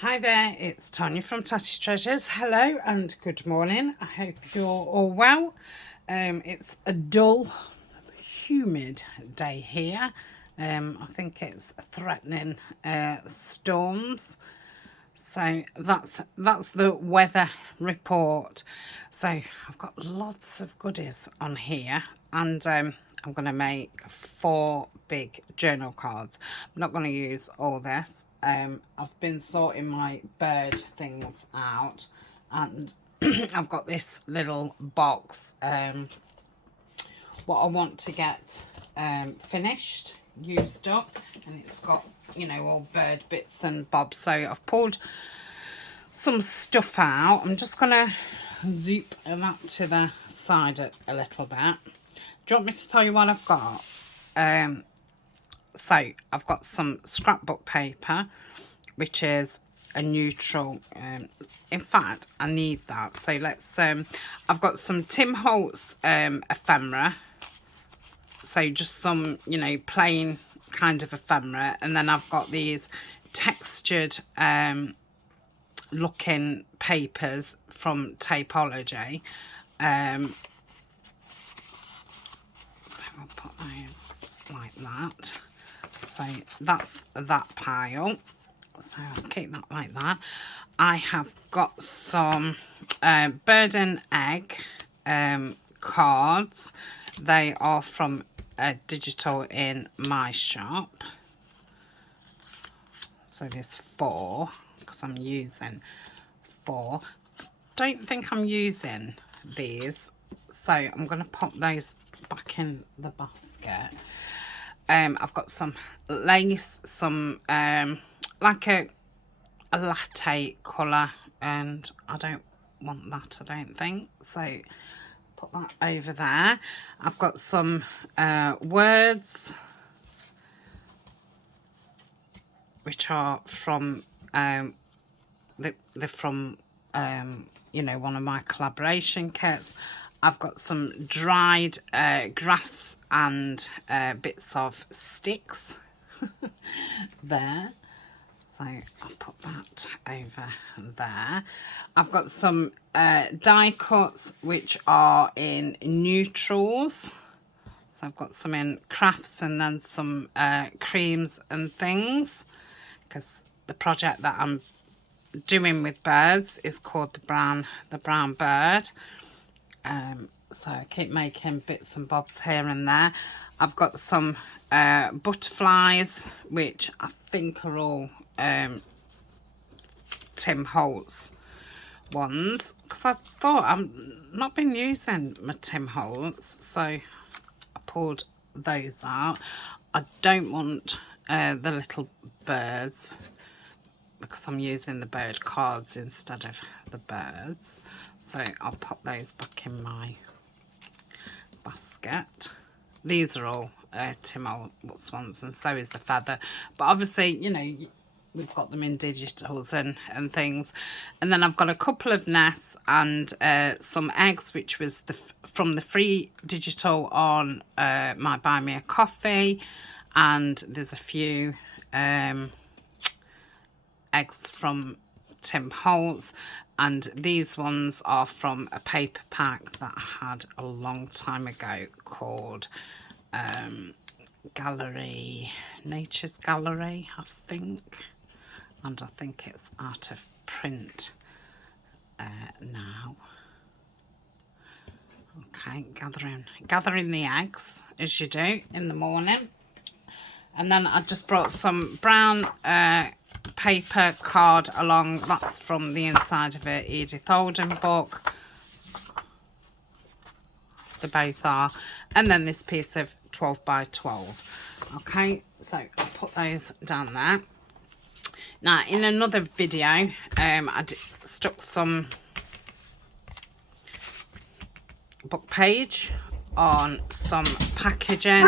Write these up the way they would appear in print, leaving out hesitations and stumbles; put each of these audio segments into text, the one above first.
Hi there, it's Tania from Tatty Treasures. Hello and good morning. I hope you're all well. It's a dull, humid day here. I think it's threatening storms. So that's the weather report. So I've got lots of goodies on here, and I'm going to make 4 big journal cards. I'm not going to use all this. I've been sorting my bird things out, and I've got this little box. What I want to get finished, used up, and it's got, you know, all bird bits and bobs. So I've pulled some stuff out. I'm just gonna zoop that to the side a little bit. Do you want me to tell you what I've got? So I've got some scrapbook paper, which is a neutral. In fact, I need that. So let's. I've got some Tim Holtz ephemera. So just some, you know, plain kind of ephemera, and then I've got these textured looking papers from Tapology. So I'll put those like that. So that's that pile. So I'll keep that like that. I have got some bird and egg cards. They are from digital in my shop. So there's 4 because I'm using 4. Don't think I'm using these, so I'm going to pop those back in the basket. I've got some lace, some like a latte colour, and I don't want that, I don't think, so put that over there. I've got some words which are from they're from you know, one of my collaboration kits. I've got some dried grass and bits of sticks there. So I'll put that over there. I've got some die cuts which are in neutrals. So I've got some in crafts and then some creams and things, because the project that I'm doing with birds is called the brown bird. So I keep making bits and bobs here and there. I've got some butterflies, which I think are all Tim Holtz ones, because I thought I've not been using my Tim Holtz, so I pulled those out. I don't want the little birds, because I'm using the bird cards instead of the birds, so I'll pop those back in my basket. These are all Tim Holtz ones, and so is the feather, but obviously, you know, we've got them in digitals and things. And then I've got a couple of nests and some eggs, which was from the free digital on my Buy Me a Coffee, and there's a few eggs from Tim Holtz, and these ones are from a paper pack that I had a long time ago called Nature's Gallery, I think, and I think it's out of print now. Okay, gathering the eggs as you do in the morning. And then I just brought some brown paper card along. That's from the inside of a Edith Holden book. They both are. And then this piece of 12 by 12. Okay, so I'll put those down there. Now, in another video, I stuck some book page on some packaging.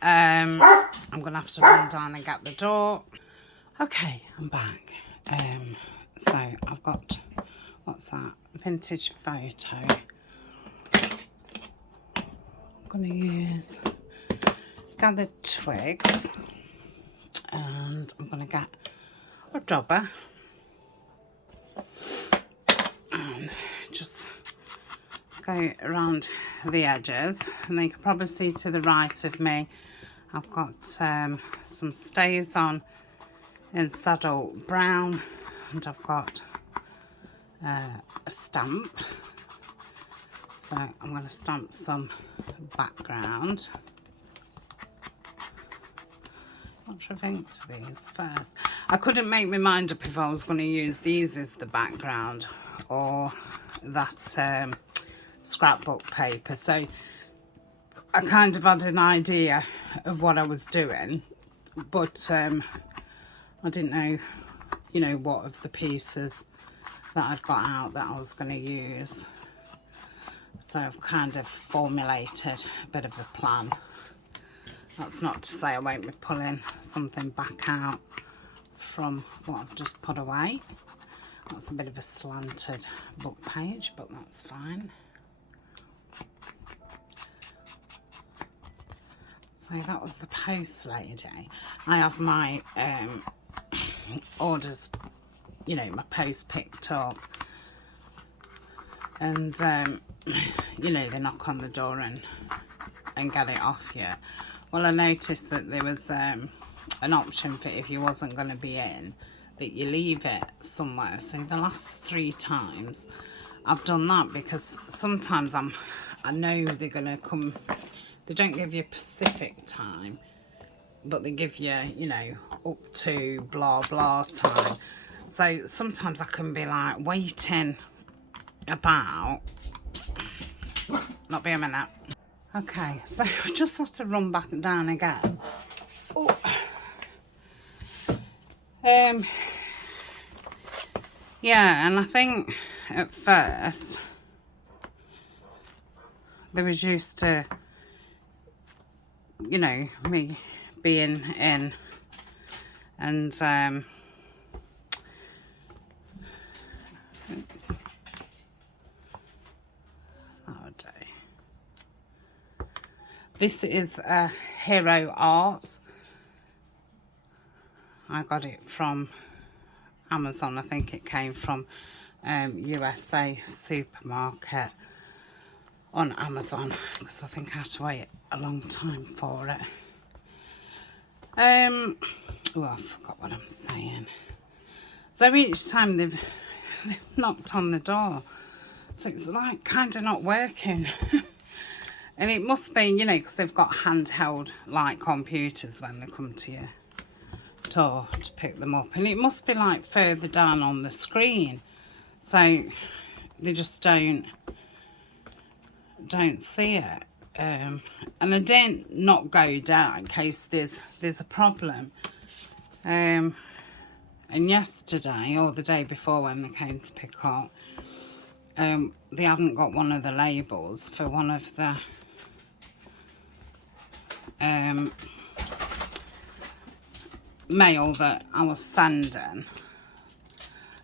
I'm going to have to run down and get the door. Okay, I'm back. So I've got, what's that? Vintage photo. I'm going to use gathered twigs, and I'm going to get a dobber And just go around the edges, and then you can probably see to the right of me I've got some stays on in saddle brown, and I've got a stamp. So I'm going to stamp some background. What should I think to these first? I couldn't make my mind up if I was going to use these as the background or that scrapbook paper. So I kind of had an idea of what I was doing, but I didn't know, you know, what of the pieces that I'd got out that I was going to use. So I've kind of formulated a bit of a plan. That's not to say I won't be pulling something back out from what I've just put away. That's a bit of a slanted book page, but that's fine. So that was the post lady. I have my orders, you know, my post picked up, and you know, they knock on the door and get it off you. Well, I noticed that there was an option for if you wasn't going to be in, that you leave it somewhere. So the last 3 times I've done that, because sometimes I know they're going to come. They don't give you Pacific time, but they give you, you know, up to blah blah time. So sometimes I can be like waiting about. Not be a minute. Okay, so I just have to run back down again. Oh. Yeah, and I think at first they was used to, you know, me being in, and oops. This is a Hero Art. I got it from Amazon. I think it came from USA Supermarket on Amazon, because I think I had to wait a long time for it. Oh, I forgot what I'm saying. So each time they've knocked on the door, so it's like kind of not working. And it must be, you know, because they've got handheld like computers when they come to your door to pick them up, and it must be like further down on the screen, so they just don't see it. And I didn't not go down in case there's a problem. And yesterday or the day before when they came to pick up, they hadn't got one of the labels for one of the mail that I was sending.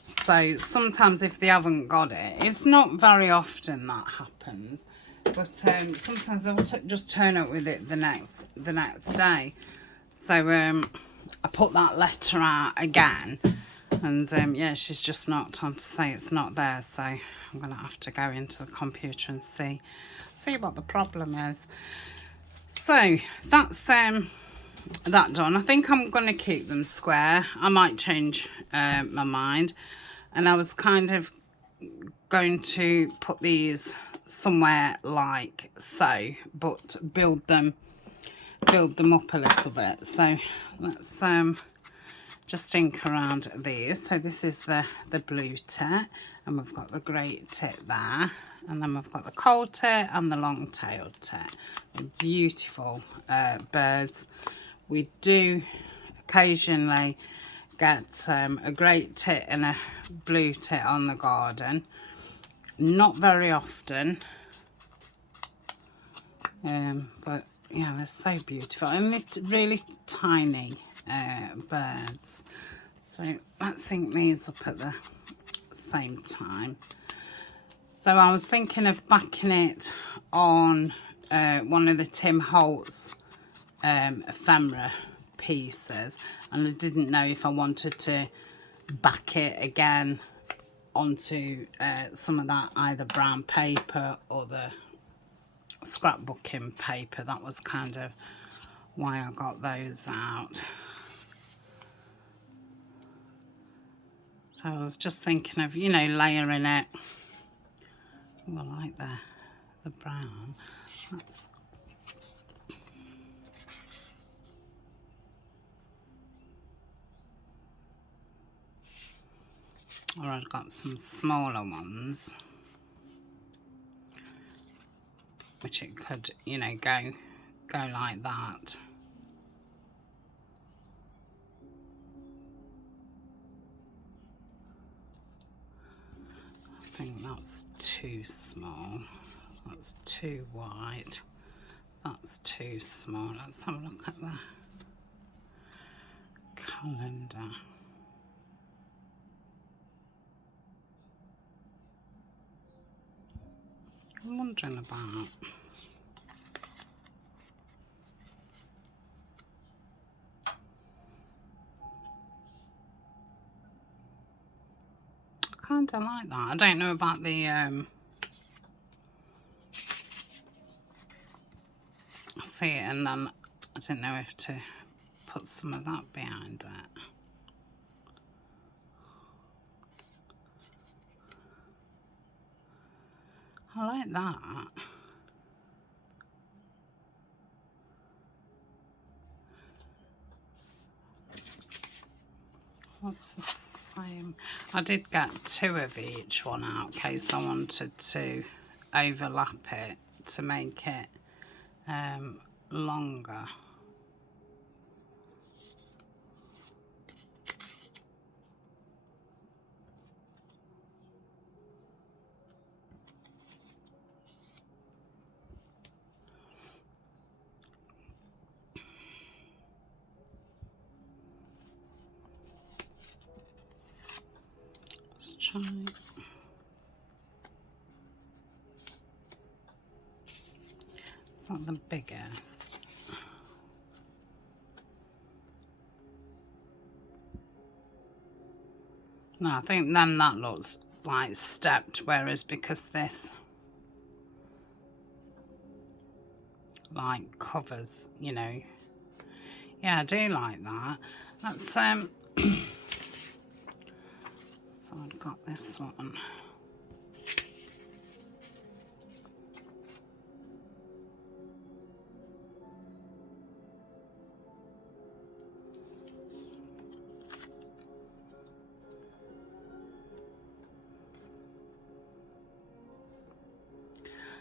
So sometimes if they haven't got it, it's not very often that happens, but sometimes they'll just turn up with it the next day. So I put that letter out again, and yeah, she's just knocked on to say it's not there, so I'm gonna have to go into the computer and see what the problem is. So that's that done. I think I'm going to keep them square. I might change my mind, and I was kind of going to put these somewhere like so, but build them up a little bit. So let's just ink around these. So this is the blue tit, and we've got the great tit there, and then we've got the cold tit and the long-tailed tit. Beautiful birds. We do occasionally get a great tit and a blue tit on the garden. Not very often, but yeah, they're so beautiful, and they're really tiny birds. So let's ink these up at the same time. So I was thinking of backing it on one of the Tim Holtz ephemera pieces, and I didn't know if I wanted to back it again onto some of that either brown paper or the scrapbooking paper. That was kind of why I got those out. So I was just thinking of, you know, layering it. Oh, I like the brown. That's or I've got some smaller ones, which it could, you know, go like that. I think that's too small. That's too wide. That's too small. Let's have a look at the calendar. I'm wondering about. I kind of like that. I don't know about the see it, and then I didn't know if to put some of that behind it. I like that. What's the same? I did get 2 of each one out in case I wanted to overlap it to make it longer. Let's try. It's not the biggest. No, I think then that looks like stepped, whereas because this like covers, you know. Yeah, I do like that. That's so I've got this one.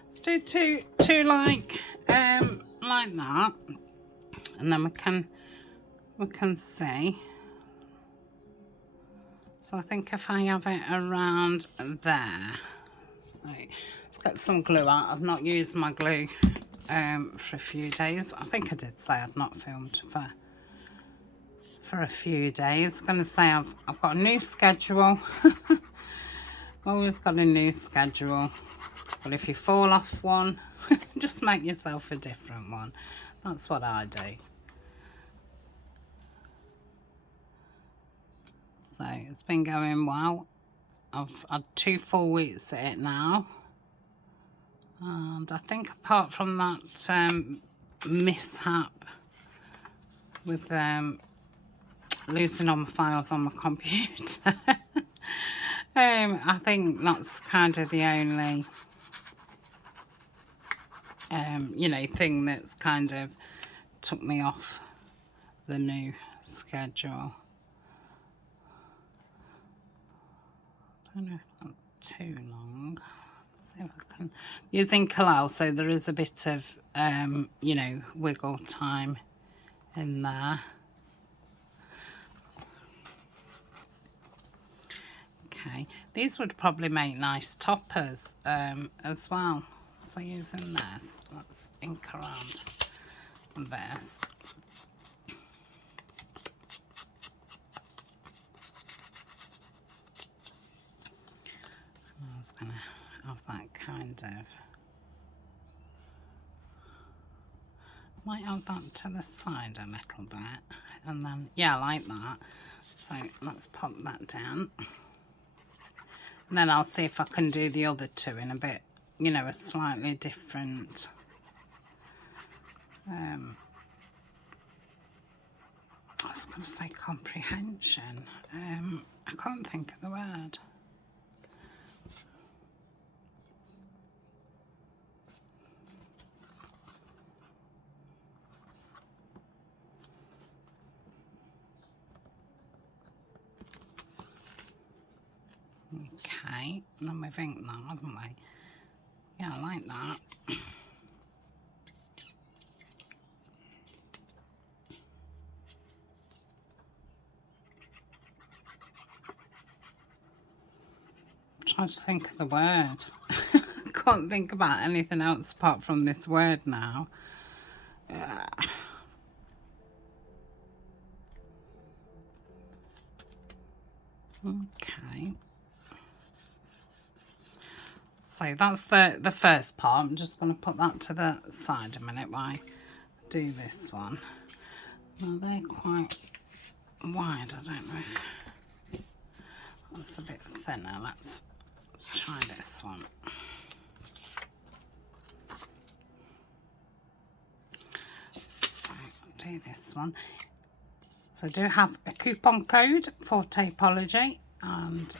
Let's do two like that, and then we can see. So I think if I have it around there, so let's get some glue out. I've not used my glue for a few days. I think I did say I'd not filmed for a few days. I'm going to say I've got a new schedule. Always got a new schedule. But if you fall off one, just make yourself a different one. That's what I do. So it's been going well. I've had 2 full weeks at it now. And I think apart from that mishap with losing all my files on my computer, I think that's kind of the only you know, thing that's kind of took me off the new schedule. I don't know if that's too long. Let's see if I can. Using Kalal, so there is a bit of you know, wiggle time in there. Okay, these would probably make nice toppers as well. So using this, let's ink around this. I was going to have that kind of, might add that to the side a little bit, and then, yeah, I like that. So let's pop that down. And then I'll see if I can do the other two in a bit, you know, a slightly different I was going to say comprehension. I can't think of the word. Okay, and then we've inked that, haven't we? Yeah, I like that. Trying to think of the word. I can't think about anything else apart from this word now. Okay. So that's the first part. I'm just going to put that to the side a minute while I do this one. Now they're quite wide. I don't know if that's a bit thinner. Let's try this one. So I'll do this one. So I do have a coupon code for Tapology, and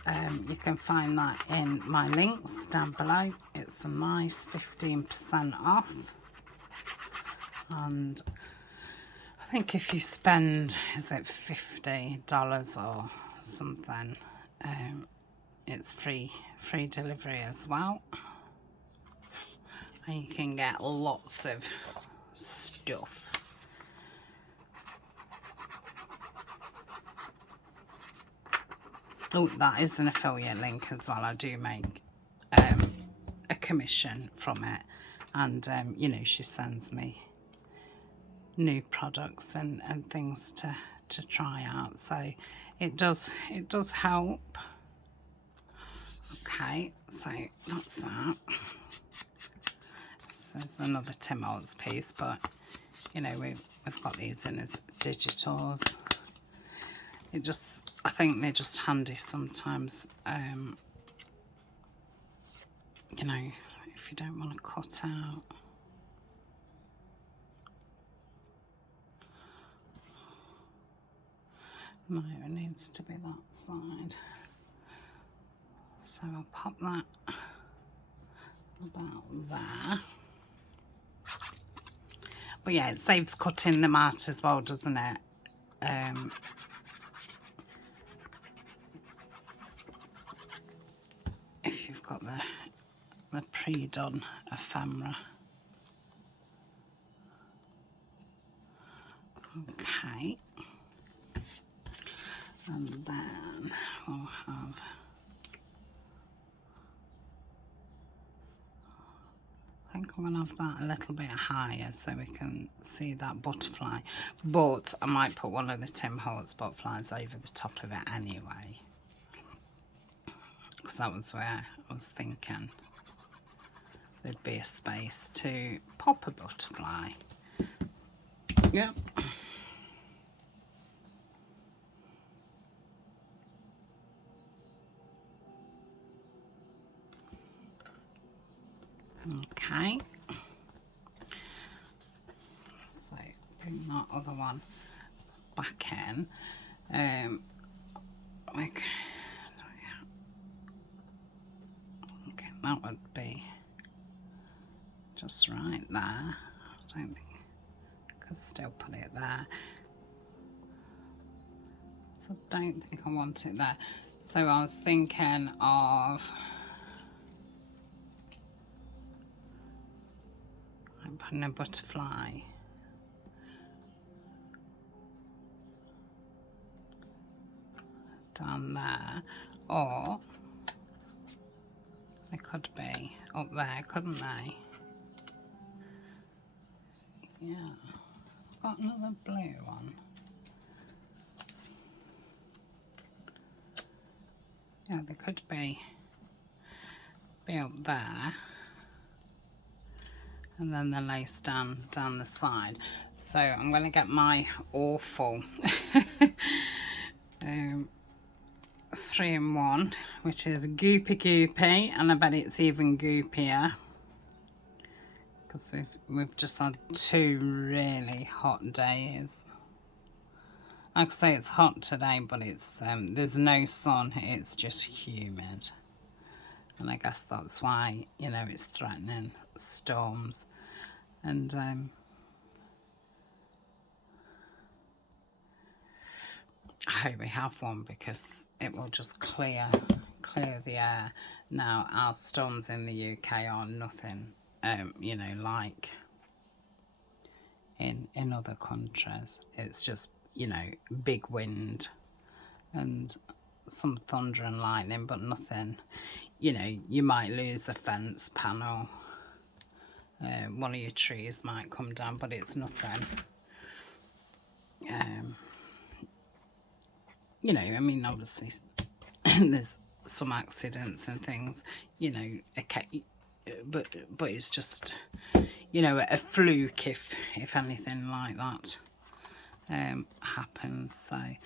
you can find that in my links down below. It's a nice 15% off, and I think if you spend, is it $50 or something, it's free delivery as well, and you can get lots of stuff. Oh, that is an affiliate link as well. I do make a commission from it, and you know, she sends me new products and things to try out, so it does help. Okay, so that's that. So there's another Tim Holtz piece, but you know, we've got these in as digitals. I think they're just handy sometimes, you know, if you don't want to cut out. No, it needs to be that side. So I'll pop that about there. But yeah, it saves cutting them out as well, doesn't it? If you've got the pre-done ephemera. Okay. And then we'll have, I think I'm going to have that a little bit higher so we can see that butterfly, but I might put one of the Tim Holtz butterflies over the top of it anyway, because that was where I was thinking there'd be a space to pop a butterfly. Yep. Okay, so bring that other one back in. Okay, that would be just right there. I don't think I could still put it there. So I don't think I want it there. So I was thinking of putting a butterfly down there, or they could be up there, couldn't they? Yeah, I've got another blue one. Yeah, they could be up there, and then the lace down the side. So I'm going to get my awful 3-in-1, which is goopy goopy, and I bet it's even goopier because we've just had 2 really hot days. Like I say, it's hot today, but it's there's no sun, it's just humid. And I guess that's why, you know, it's threatening storms. And I hope we have one, because it will just clear the air. Now, our storms in the UK are nothing, you know, like in other countries. It's just, you know, big wind and some thunder and lightning, but nothing, you know, you might lose a fence panel, one of your trees might come down, but it's nothing. You know, I mean, obviously there's some accidents and things, you know, okay, but it's just, you know, a fluke if anything like that happens. So I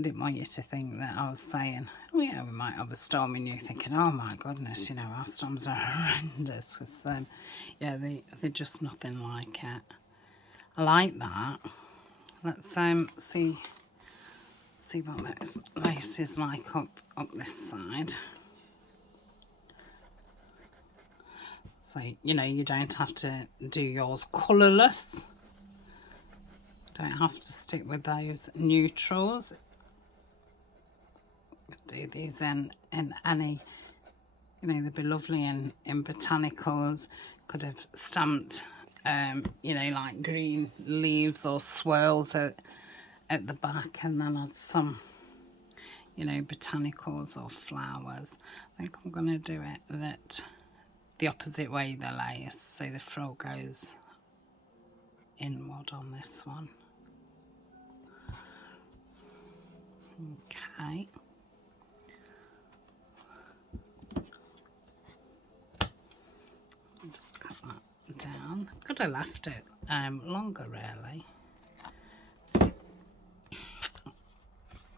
didn't want you to think that I was saying, oh yeah, we might have a storm, and you thinking, oh my goodness, you know, our storms are horrendous, because yeah, they're just nothing like it. I like that. Let's see what this lace is like up this side. So, you know, you don't have to do yours colourless. Don't have to stick with those neutrals. Do these in any, you know, they'd be lovely in botanicals. Could have stamped, you know, like green leaves or swirls at the back, and then add some, you know, botanicals or flowers. I think I'm going to do it that the opposite way, the lace, so the frill goes inward on this one. Okay. I'll just cut that down. Could have left it longer, really.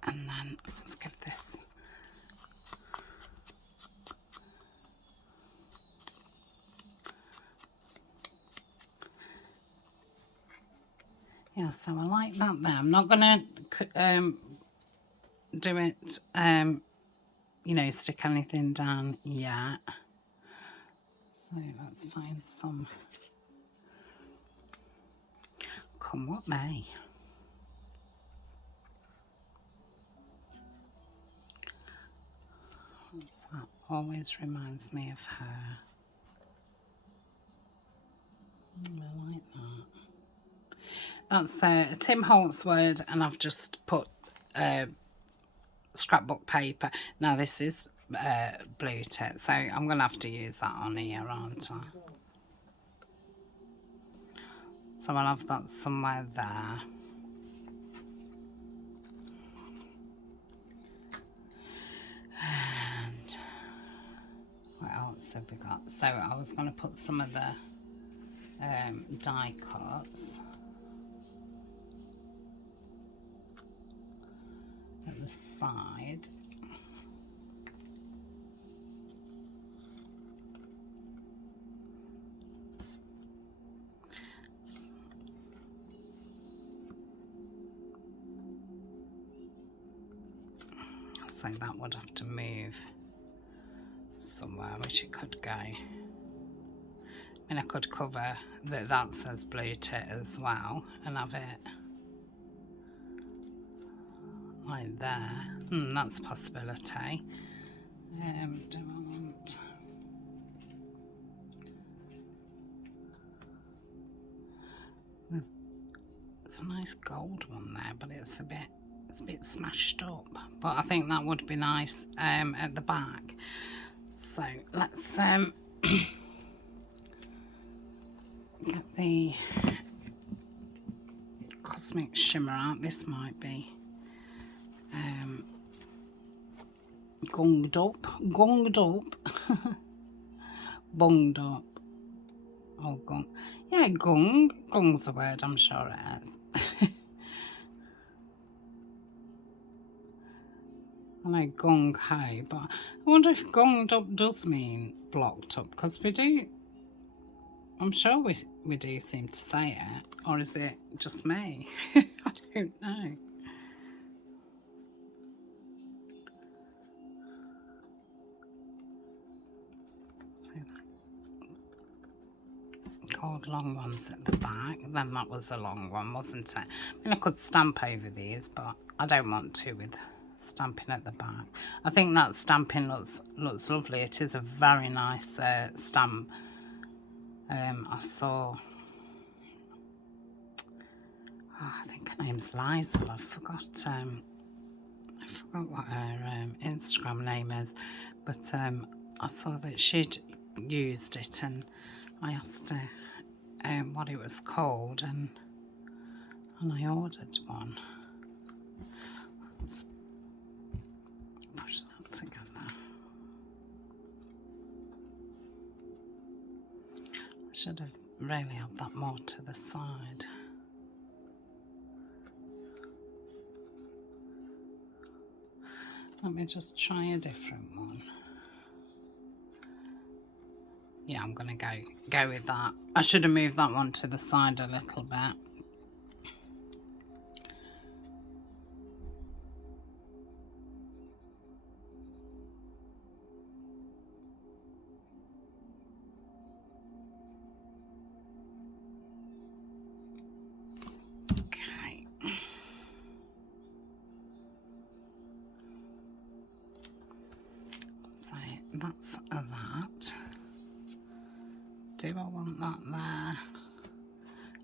And then let's give this yeah, so I like that there. I'm not gonna do it you know, stick anything down yet. So let's find some, come what may. That always reminds me of her. I like that. That's a Tim Holtz word, and I've just put scrapbook paper. Now this is blue tip, so I'm going to have to use that on here, aren't I? So I'll have that somewhere there. And what else have we got? So I was going to put some of the die cuts at the side. So that would have to move somewhere, which it could go. I mean, I could cover that says blue tit as well and have it like there. That's a possibility. Do I want... There's a nice gold one there, but it's a bit smashed up. But I think that would be nice at the back. So let's get the Cosmic Shimmer out. This might be gunged up, bunged up. Oh, gung. Yeah, gung's a word, I'm sure it is. I know gung ho, but I wonder if gonged up does mean blocked up, because we do, I'm sure we do seem to say it, or is it just me? I don't know. So gold long ones at the back, then that was a long one, wasn't it? I mean, I could stamp over these, but I don't want to with stamping at the back. I think that stamping looks lovely. It is a very nice stamp. I saw, I think her name's Liza. I forgot what her Instagram name is, but I saw that she'd used it, and I asked her what it was called, and I ordered one. Let's push that together. I should have really had that more to the side. Let me just try a different one. Yeah, I'm gonna go with that. I should have moved that one to the side a little bit. Okay. So that's that. Do I want that there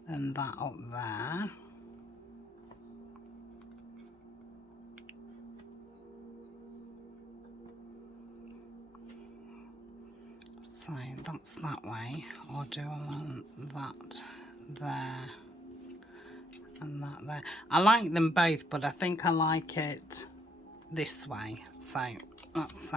and that up there? So that's that way, or do I want that there and that there? I like them both, but I think I like it this way. So let's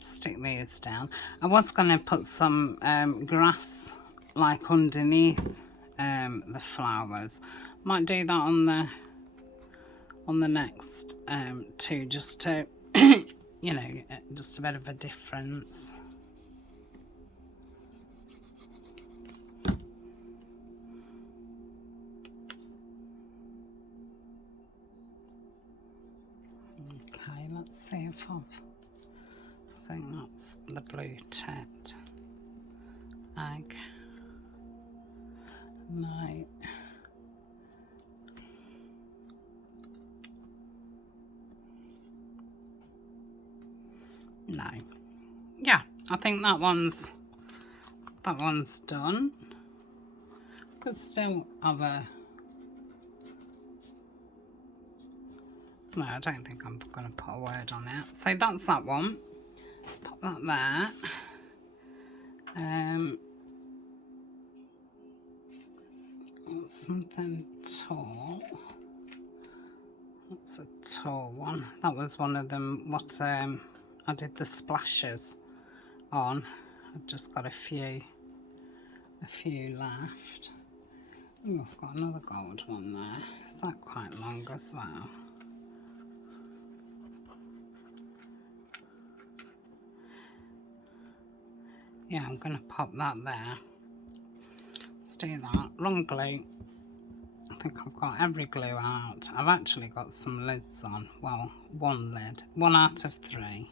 stick these down. I was going to put some grass like underneath the flowers. Might do that on the next two, just to you know, just a bit of a difference. Okay, let's see if I think that's the blue tit egg. No. No. Yeah, I think that one's done. Could still have a, no, I don't think I'm going to put a word on it. So that's that one. Let's pop that there. Something tall. That's a tall one. That was one of them. What I did the splashes on. I've just got a few left. Oh, I've got another gold one there. Is that quite long as well? Yeah, I'm going to pop that there. Let's do that. Long glue. I think I've got every glue out. I've actually got some lids on. Well, one lid. 1 out of 3.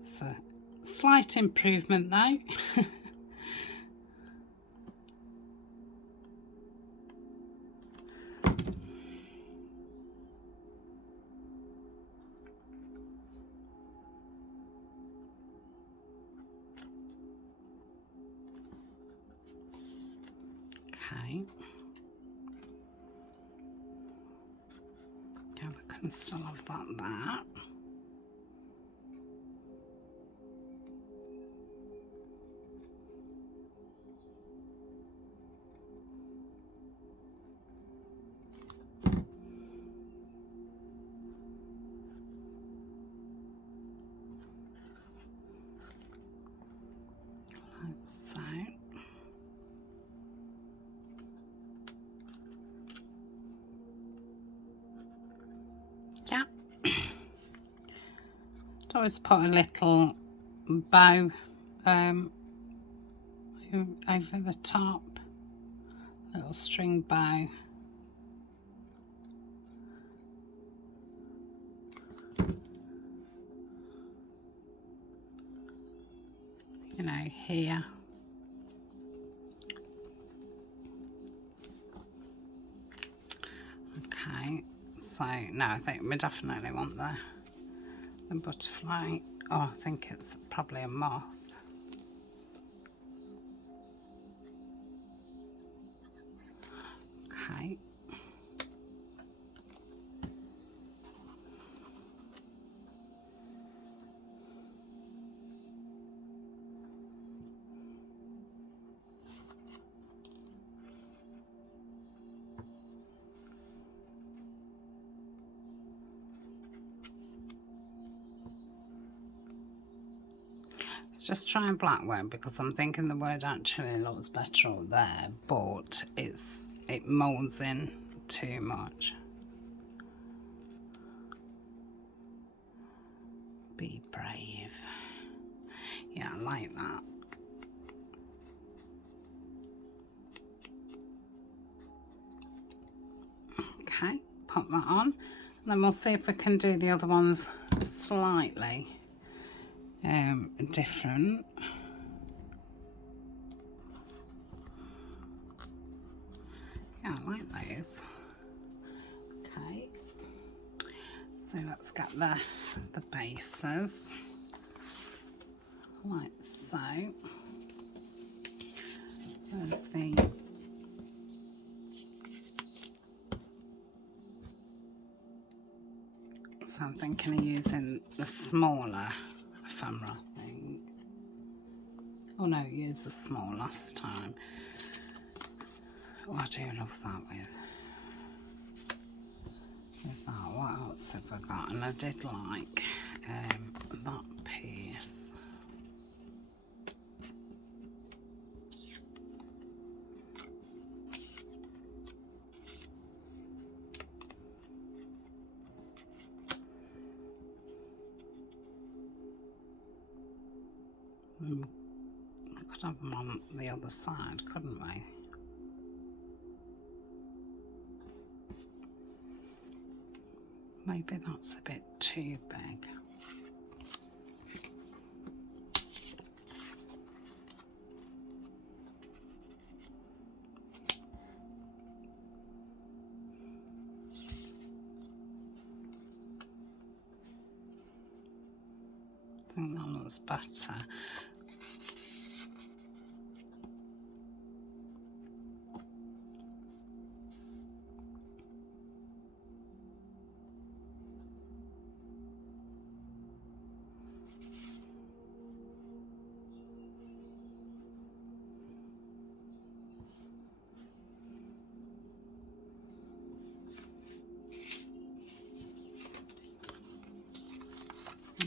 It's a slight improvement though. Okay. Yeah, we can still have that there. Like so. I always put a little bow over the top, little string bow. You know, here. Okay, so no, I think we definitely want the butterfly. Oh, I think it's probably a moth. Okay. Let's just try a black one because I'm thinking the word actually looks better up there, but it moulds in too much. Be brave. Yeah, I like that. Okay, pop that on, and then we'll see if we can do the other ones slightly different. Yeah, I like those. Okay, so let's get the bases like so. There's the so I'm thinking of using the smaller ephemera thing. Oh no, use the small last time. Oh, I do love that with that. What else have I got? And I did like that piece. We could have them on the other side, couldn't we? Maybe that's a bit too big. I think that looks better.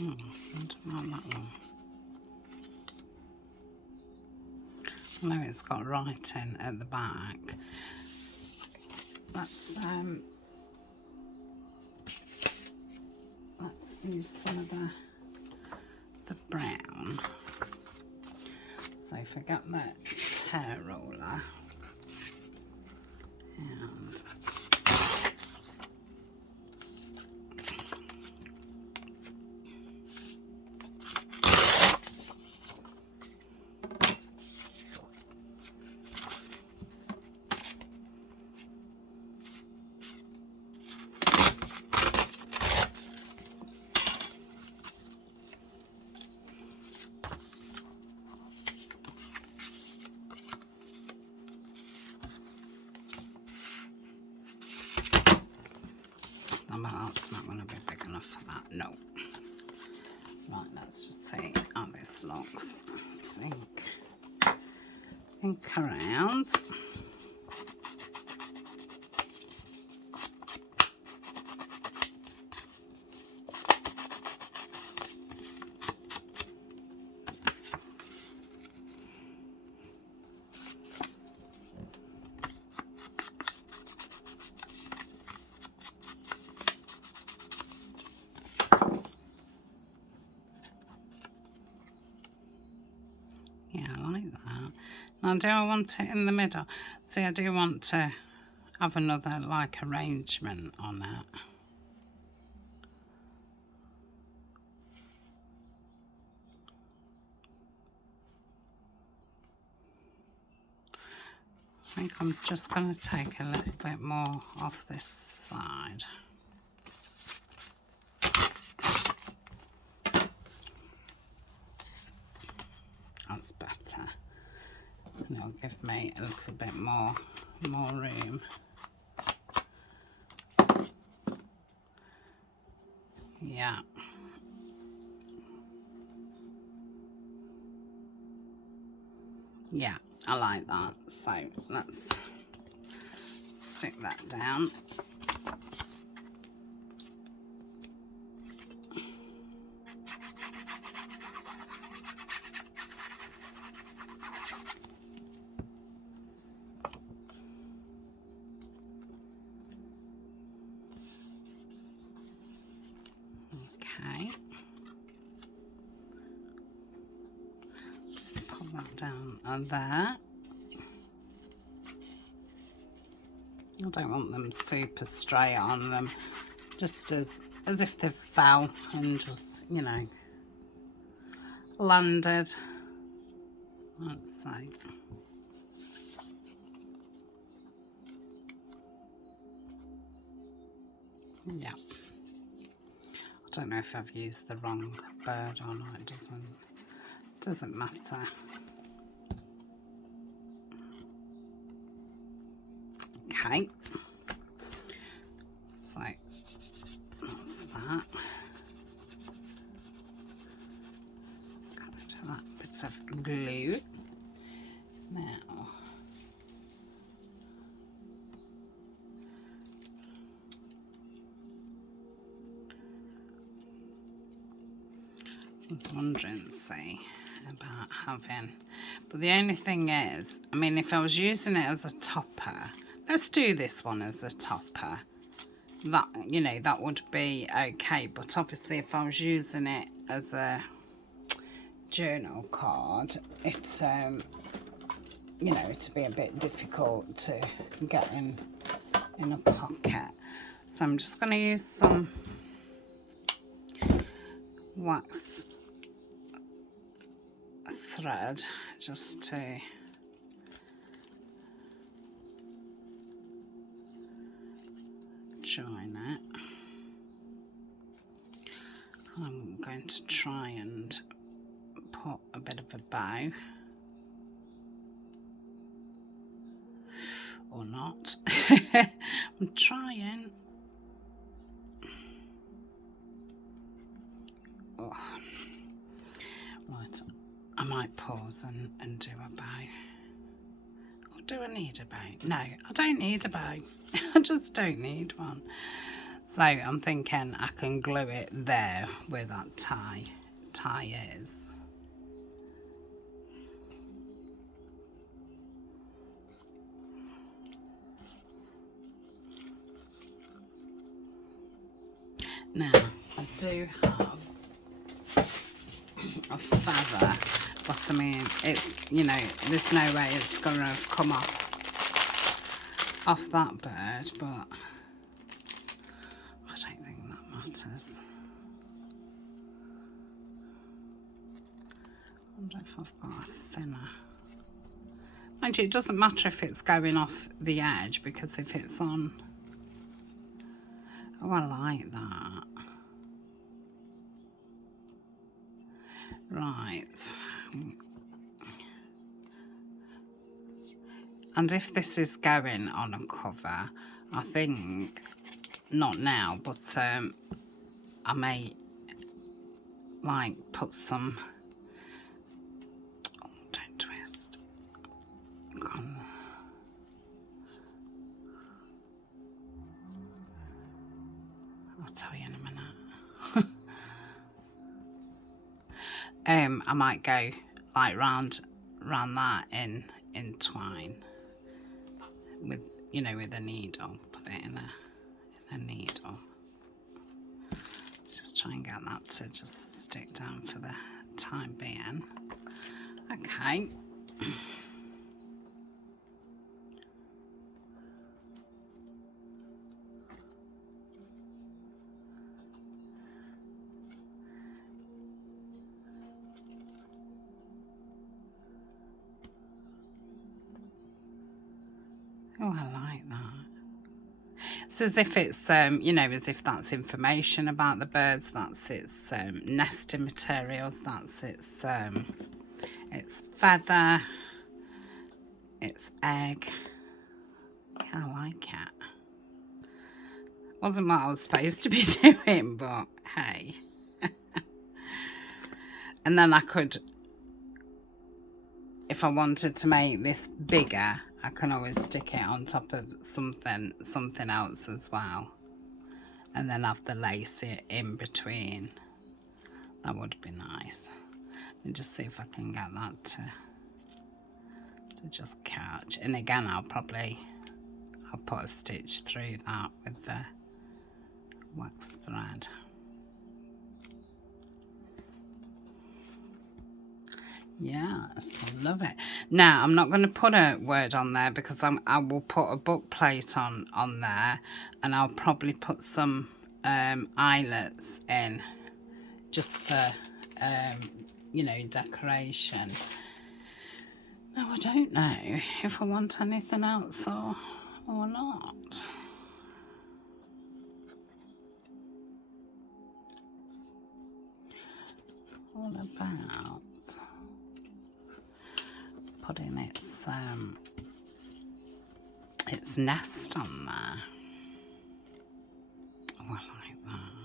I don't know that one. I know it's got writing at the back. Let's use some of the brown. So forget that tear roller and that's not going to be big enough for that, no. Right, let's just see how this looks. Let's ink around. Now, do I want it in the middle? See, I do want to have another like arrangement on it. I think I'm just going to take a little bit more off this side. That's better. And it'll give me a little bit more room. Yeah. Yeah, I like that. So let's stick that down. Okay. Put that down there. I don't want them super straight on them, just as if they fell and just, you know, landed. Let's see. Yeah. I don't know if I've used the wrong bird or not. It doesn't matter. Okay. So that's that. Got to that bit of glue. Now I was wondering, see, about having, but the only thing is, I mean, if I was using it as a topper, let's do this one as a topper. That, you know, that would be okay, but obviously if I was using it as a journal card, it's you know, it'd be a bit difficult to get in a pocket. So I'm just going to use some wax thread just to join it. I'm going to try and put a bit of a bow, or not. I'm trying. Oh. Right, I might pause and do a bow. Or do I need a bow? No, I don't need a bow. I just don't need one. So I'm thinking I can glue it there where that tie is. Now I do have a feather, but I mean, it's, you know, there's no way it's gonna come off that bird, but I don't think that matters. I wonder if I've got a thinner. Mind you, it doesn't matter if it's going off the edge, because if it's on, oh, I like that. Right. And if this is going on a cover, I think, not now, but I may like put some, oh, don't twist, I'll tell you in a minute. I might go like round that in twine with, you know, with a needle. Put it in a needle. Let's just try and get that to just stick down for the time being. Okay. Oh, I like that. It's as if it's, you know, as if that's information about the birds. That's its nesting materials. That's its feather, its egg. Yeah, I like it. Wasn't what I was supposed to be doing, but hey. And then I could, if I wanted to make this bigger, I can always stick it on top of something else as well. And then have the lace in between. That would be nice. Let me just see if I can get that to just catch. And again, I'll put a stitch through that with the wax thread. Yes, I love it. Now, I'm not going to put a word on there because I will put a book plate on there, and I'll probably put some eyelets in just for, you know, decoration. Now, I don't know if I want anything else or not. What about putting its nest on there? Oh, I like that.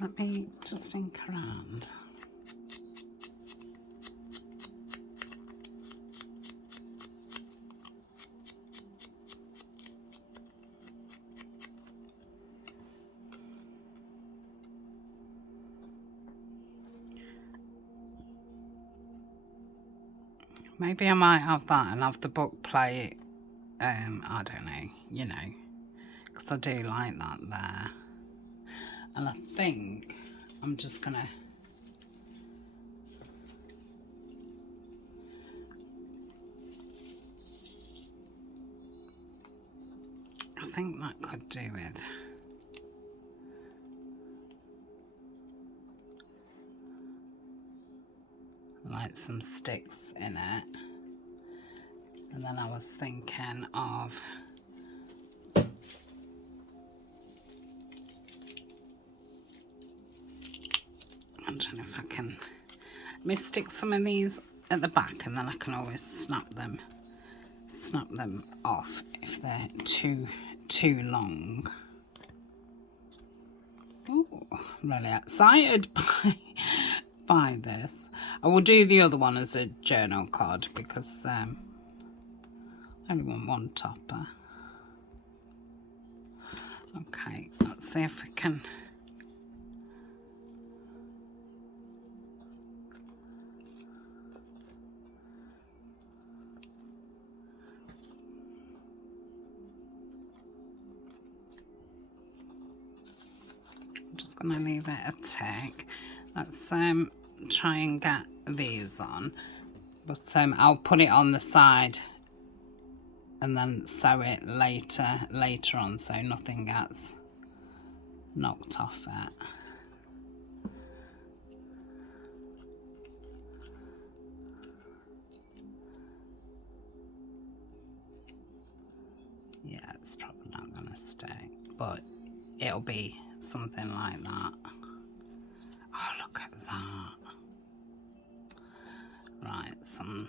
Let me just ink around. Maybe I might have that and have the book plate, I don't know, you know, because I do like that there. And I think I'm just going to I think that could do it. Like some sticks in it. And then I was thinking of I don't know if I can stick some of these at the back, and then I can always snap them off if they're too long. Ooh, I'm really excited by this. I will do the other one as a journal card because I only want one topper. Okay, let's see if we can. I'm just going to leave it a tick. Let's try and get these on, but I'll put it on the side and then sew it later on so nothing gets knocked off it. Yeah, it's probably not going to stay, but it'll be something like that. Oh, look at that. Right, some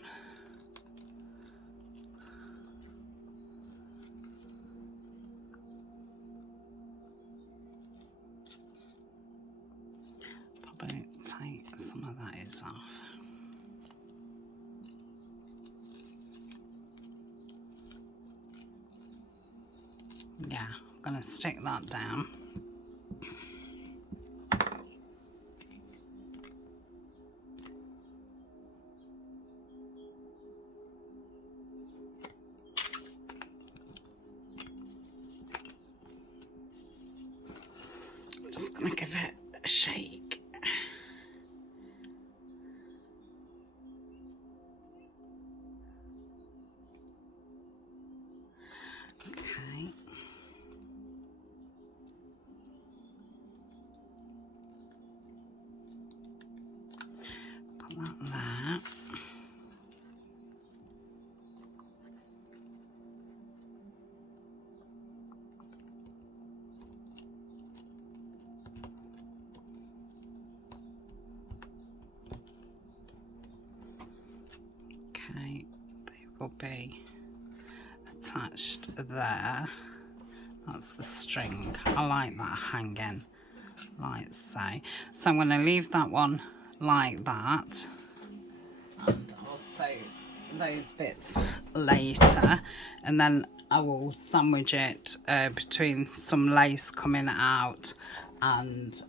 probably take some of that is off. Yeah, I'm going to stick that down. I'm just going to give it a shake. Okay. that there. Okay, they will be attached there. That's the string. I like that hanging like so. So I'm going to leave that one like that, and I'll sew those bits later, and then I will sandwich it between some lace coming out and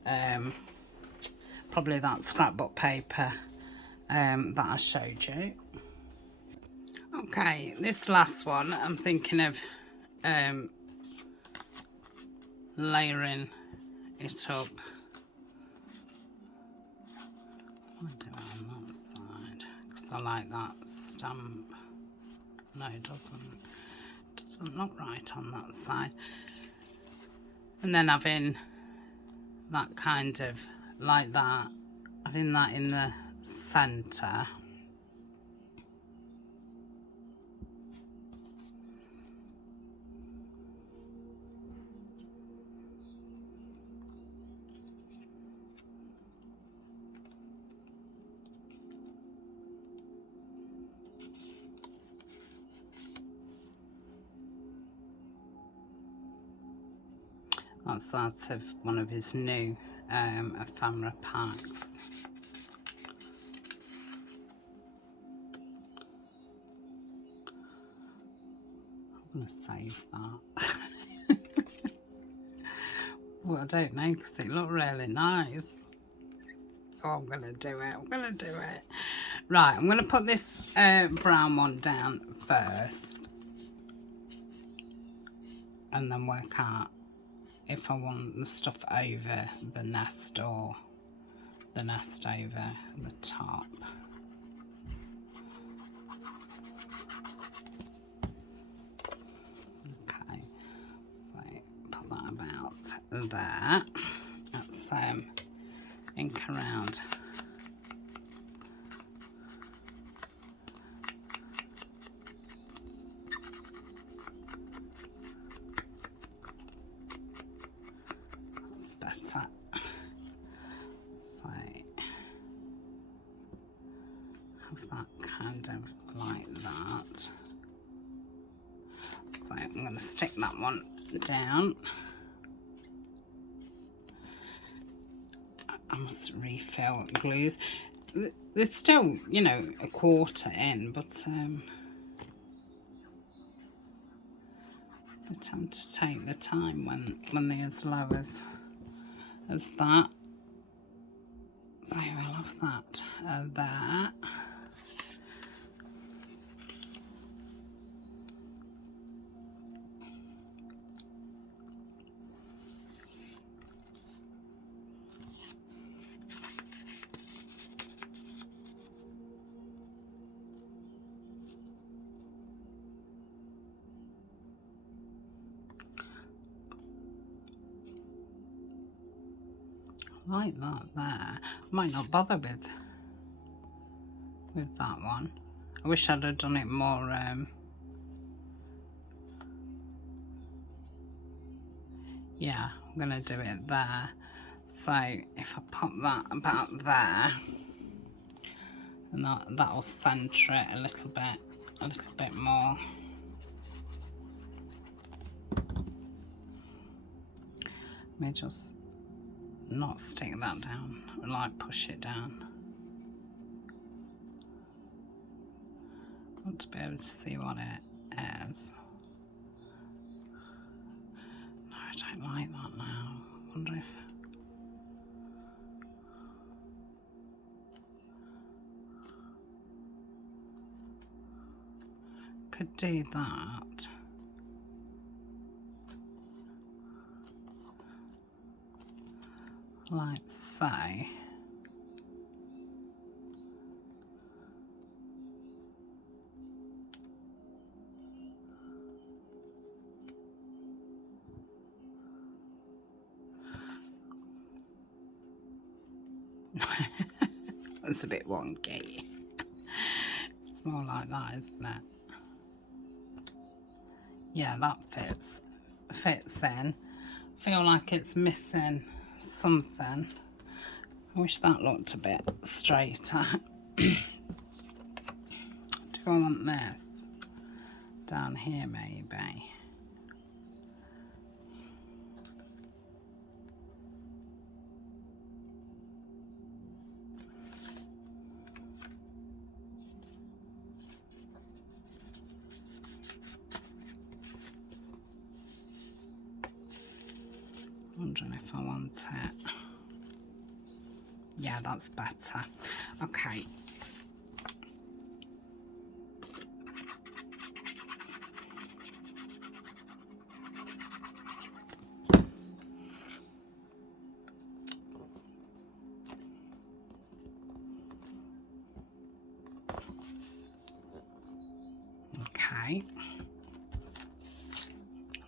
probably that scrapbook paper that I showed you. Okay, this last one I'm thinking of layering it up. I'll do it on that side because I like that stamp. No, it doesn't. It doesn't look right on that side. And then having that kind of like that, having that in the centre. That's out of one of his new ephemera packs. I'm going to save that. Well, I don't know because it looked really nice. Oh, I'm going to do it. I'm going to do it. Right, I'm going to put this brown one down first and then work out if I want the stuff over the nest or the nest over the top. Okay, so put that about there. That's ink around. That's better. So have that kind of like that. So I'm going to stick that one down. I must refill glues. There's still, you know, a quarter in, but I tend to take the time when they're as low as that. So I'll have that there. Like that there. I might not bother with that one. I wish I'd have done it more yeah, I'm gonna do it there. So if I pop that about there, and that'll centre it a little bit more. Let me just not stick that down, like push it down. I want to be able to see what it is. No, I don't like that now. I wonder if I could do that. Like so. It's a bit wonky. It's more like that, isn't it? Yeah, that fits in. I feel like it's missing something. I wish that looked a bit straighter. Do I want this down here maybe? Wondering if I want it. Yeah, that's better. Okay. Okay.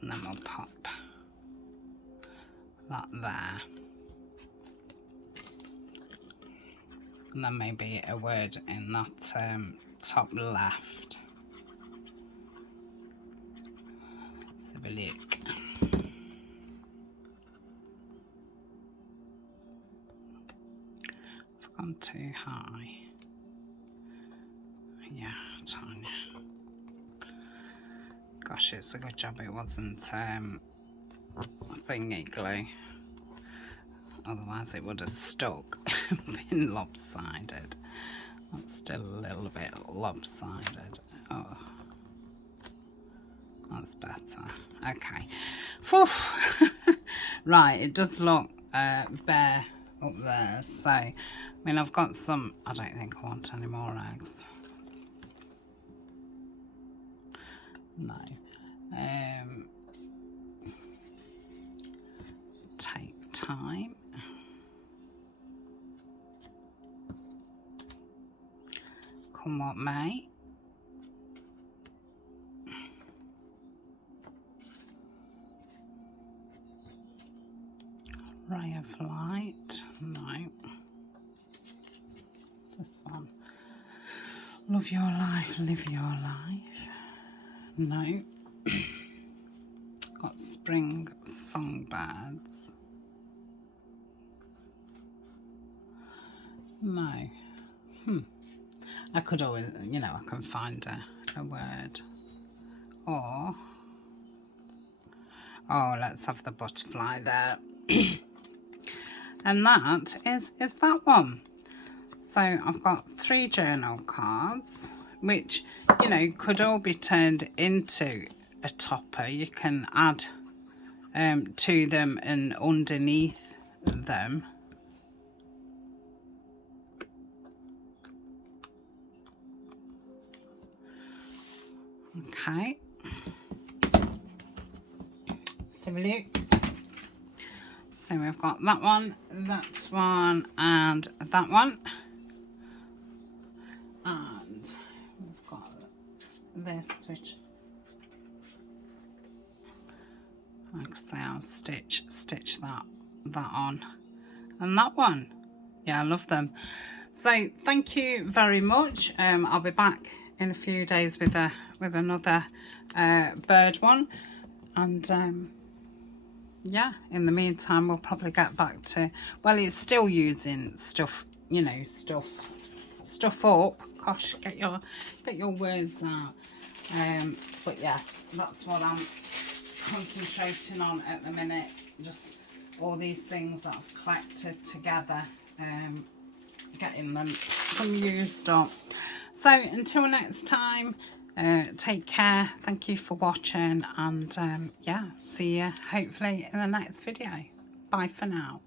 And then we'll pop that there. And then maybe a word in that top left. Let's have a look. I've gone too high. Yeah, Tania. Gosh, it's a good job it wasn't thingy glue. Otherwise it would have stuck. Been lopsided. That's still a little bit lopsided. Oh, that's better. Okay. Phew. Right, it does look bare up there. So, I mean, I've got some. I don't think I want any more eggs. No. Take time. Come what may. Ray of light. No. What's this one? Love your life, live your life. No. Got spring songbirds. No. I could always, you know, I can find a word. Or, oh, let's have the butterfly there. And that is that one. So I've got 3 journal cards, which, you know, could all be turned into a topper. You can add to them and underneath them. Okay. Let's have a look. So we've got that one, and that one. And we've got this, which, like I say, I'll stitch that on. And that one. Yeah, I love them. So thank you very much. I'll be back in a few days with another bird one. And yeah, in the meantime, we'll probably get back to, well, it's still using stuff, you know, stuff up. Gosh, get your words out. But yes, that's what I'm concentrating on at the minute. Just all these things that I've collected together, getting them used up. So until next time, take care. Thank you for watching, and yeah, see you hopefully in the next video. Bye for now.